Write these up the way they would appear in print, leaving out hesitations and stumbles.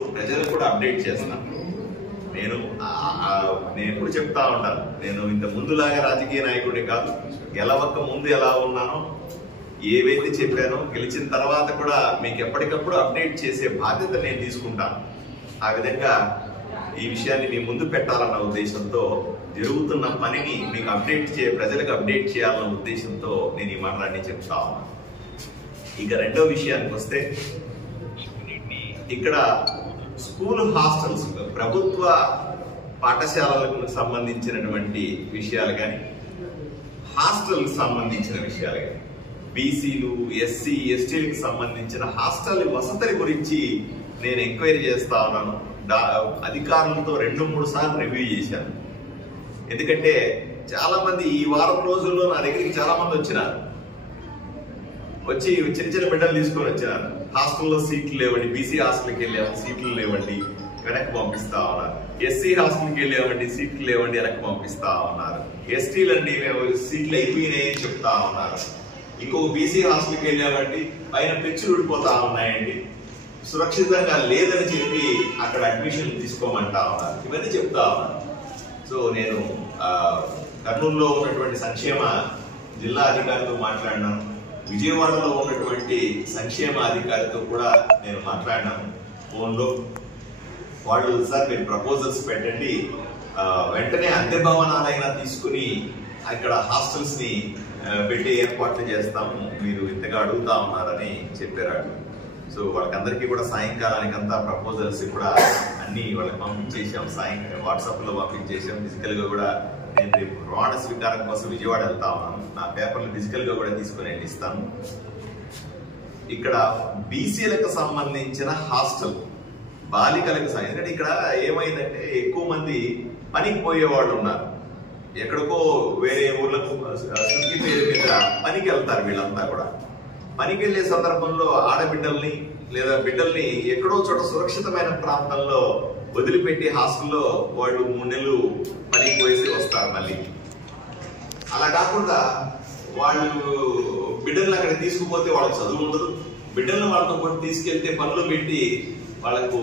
ప్రజలకు కూడా అప్డేట్ చేస్తాను. నేను ఎప్పుడు చెప్తా ఉంటాను, నేను ఇంత ముందులాగా రాజకీయ నాయకుడే కాదు. గెలవక ముందు ఎలా ఉన్నానో, ఏవైతే చెప్పానో, గెలిచిన తర్వాత కూడా మీకు ఎప్పటికప్పుడు అప్డేట్ చేసే బాధ్యత నేను తీసుకుంటాను. ఆ విధంగా ఈ విషయాన్ని మీ ముందు పెట్టాలన్న ఉద్దేశంతో, జరుగుతున్న పనిని మీకు ప్రజలకు అప్డేట్ చేయాలన్న ఉద్దేశంతో నేను ఈ మాటలన్నీ చెప్తా ఉన్నాను. ఇక రెండో విషయానికి వస్తే, ఇక్కడ స్కూల్ హాస్టల్స్, ప్రభుత్వ పాఠశాలలకు సంబంధించినటువంటి విషయాలు కానీ, హాస్టల్కి సంబంధించిన విషయాలు కానీ, బీసీలు, ఎస్సీ, ఎస్టీలకు సంబంధించిన హాస్టల్ వసతుల గురించి నేను ఎంక్వైరీ చేస్తా ఉన్నాను. అధికారులతో 2-3 సార్లు రివ్యూ చేశాను. ఎందుకంటే చాలా మంది ఈ వారం రోజుల్లో నా దగ్గరికి చాలా మంది వచ్చినారు. వచ్చి చిన్న చిన్న బిడ్డలు తీసుకొని వచ్చినారు. హాస్టల్లో సీట్లు లేవండి, బీసీ హాస్టల్కి వెళ్ళాము, సీట్లు లేవండి, వెనక్కి పంపిస్తా ఉన్నారు. ఎస్సీ హాస్టల్కి వెళ్ళామండి, సీట్లు లేవండి, వెనక్కి పంపిస్తా ఉన్నారు. ఎస్టీలు అండి, మేము సీట్లు అయిపోయినాయని చెప్తా ఉన్నారు. ఇంకొక బీసీ హాస్టల్కి వెళ్ళామండి, పైన పెచ్చులు ఊడిపోతా ఉన్నాయండి, సురక్షితంగా లేదని చెప్పి అక్కడ అడ్మిషన్ తీసుకోమంటా ఉన్నారు. ఇవన్నీ చెప్తా ఉన్నారు. సో నేను కర్నూలులో ఉన్నటువంటి సంక్షేమ జిల్లా అధికారితో మాట్లాడినాను. విజయవాడలో ఉన్నటువంటి సంక్షేమ అధికారితో కూడా నేను మాట్లాడినాను ఫోన్లో. వాళ్ళు, సార్ మీరు ప్రపోజల్స్ పెట్టండి, వెంటనే అద్దె భవనాలైనా తీసుకుని అక్కడ హాస్టల్స్ ని పెట్టి ఏర్పాట్లు చేస్తాము, మీరు ఇంతగా అడుగుతా ఉన్నారని చెప్పారు. సో వాళ్ళకందరికీ కూడా సాయంకాలానికంతా ప్రపోజల్స్ కూడా అన్ని వాళ్ళకి పంపించేసాం. వాట్సాప్ లో పంపించేసాం. ఫిజికల్ గా కూడా నేను రేపు ప్రమాణ స్వీకారం కోసం విజయవాడ వెళ్తా ఉన్నాను. నా పేపర్లు ఫిజికల్ గా కూడా తీసుకుని ఇస్తాను. ఇక్కడ బీసీలకు సంబంధించిన హాస్టల్, బాలికలకు ఎందుకంటే ఇక్కడ ఏమైందంటే ఎక్కువ మంది పనికి పోయే వాళ్ళు ఉన్నారు. ఎక్కడికో వేరే ఊర్లకు సుగ్గి పేరు మీద పనికి వెళ్తారు. వీళ్ళంతా కూడా పనికి వెళ్లే సందర్భంలో ఆడబిడ్డల్ని లేదా బిడ్డల్ని ఎక్కడో చోట సురక్షితమైన ప్రాంతంలో వదిలిపెట్టి హాస్టల్లో వాళ్ళు 3 నెలలు పనికి పోయేసి వస్తారు. మళ్ళీ అలా కాకుండా వాళ్ళు బిడ్డల్ని అక్కడ తీసుకుపోతే వాళ్ళకి చదువు ఉండదు. బిడ్డలను వాళ్ళతో పాటు తీసుకెళ్తే పనులు పెట్టి వాళ్ళకు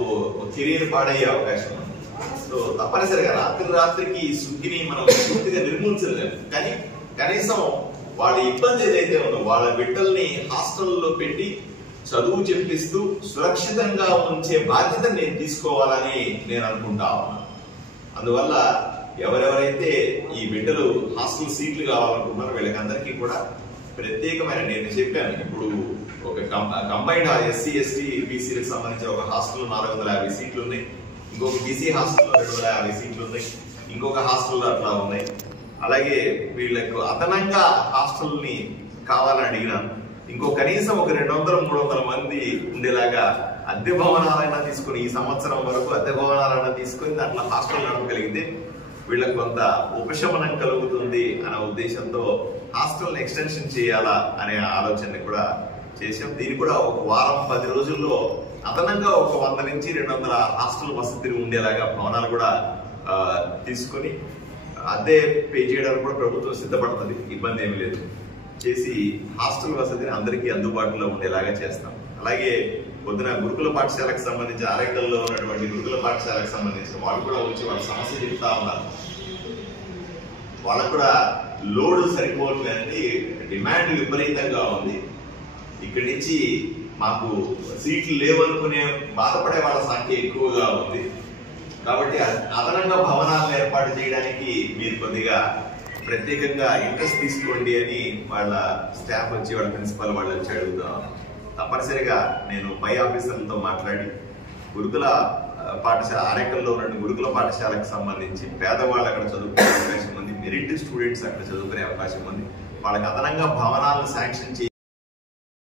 కెరీర్ పాడయ్యే అవకాశం ఉంది. సో తప్పనిసరిగా రాత్రికి సుగ్గిని మనం పూర్తిగా నిర్మూలించలేము, కానీ కనీసం వాళ్ళ ఇబ్బంది ఏదైతే ఉందో వాళ్ళ బిడ్డల్ని హాస్టల్లో పెట్టి చదువు చెప్పిస్తూ సురక్షితంగా ఉంచే బాధ్యత నేను తీసుకోవాలని నేను అనుకుంటా ఉన్నాను. అందువల్ల ఎవరెవరైతే ఈ బిడ్డలు హాస్టల్ సీట్లు కావాలనుకుంటున్నారో వీళ్ళకందరికీ కూడా ప్రత్యేకమైన, నేను చెప్పాను, ఇప్పుడు ఒక కంబైన్డ్ ఎస్సీ, ఎస్టీ, బీసీలకు సంబంధించిన ఒక హాస్టల్ 450 సీట్లు ఉన్నాయి. ఇంకొక బీసీ హాస్టల్లో 250 సీట్లు ఉన్నాయి. ఇంకొక హాస్టల్లో అట్లా ఉన్నాయి. అలాగే వీళ్ళకు అదనంగా హాస్టల్ని కావాలని అడిగినాను. ఇంకో కనీసం ఒక 200-300 మంది ఉండేలాగా అద్దె భవనాలైనా తీసుకుని, ఈ సంవత్సరం వరకు అద్దె భవనాలైనా తీసుకుని దాంట్లో హాస్టల్ నడపగలిగితే వీళ్ళకి కొంత ఉపశమనం కలుగుతుంది అనే ఉద్దేశంతో హాస్టల్ ఎక్స్టెన్షన్ చేయాలా అనే ఆలోచనని కూడా చేసాం. దీన్ని కూడా ఒక వారం 10 రోజుల్లో అదనంగా ఒక 100 నుంచి 200 హాస్టల్ వసతులు ఉండేలాగా భవనాలు కూడా తీసుకొని అద్దె పే చేయడానికి కూడా ప్రభుత్వం సిద్ధపడుతుంది. ఇబ్బంది ఏమి లేదు. చేసి హాస్టల్ వసతిని అందరికీ అందుబాటులో ఉండేలాగా చేస్తాం. అలాగే పొద్దున గురుకుల పాఠశాలకు సంబంధించి, ఆరేకల్లో ఉన్నటువంటి గురుకుల పాఠశాలకు సంబంధించిన వాళ్ళు కూడా వచ్చి వాళ్ళ సమస్య చెప్తా ఉన్నారు. వాళ్ళకు కూడా లోడ్ సరిపోవట్లేదని డిమాండ్ విపరీతంగా ఉంది. ఇక్కడి నుంచి మాకు సీట్లు లేవనుకునే బాధపడే వాళ్ళ సంఖ్య ఎక్కువగా ఉంది. కాబట్టి అదనంగా భవనాలను ఏర్పాటు చేయడానికి మీరు కొద్దిగా ప్రత్యేకంగా ఇంట్రెస్ట్ తీసుకోండి అని వాళ్ళ స్టాఫ్ వచ్చి, వాళ్ళ ప్రిన్సిపల్ వాళ్ళు వచ్చి అడుగుతాం. తప్పనిసరిగా నేను పై ఆఫీసర్లతో మాట్లాడి గురుకుల పాఠశాల, ఆరేకల్లో ఉన్న గురుకుల పాఠశాలకు సంబంధించి పేదవాళ్ళు అక్కడ చదువుకునే అవకాశం ఉంది, మెరిట్ స్టూడెంట్స్ అక్కడ చదువుకునే అవకాశం ఉంది, వాళ్ళకి అదనంగా భవనాలను శాంక్షన్ చేసి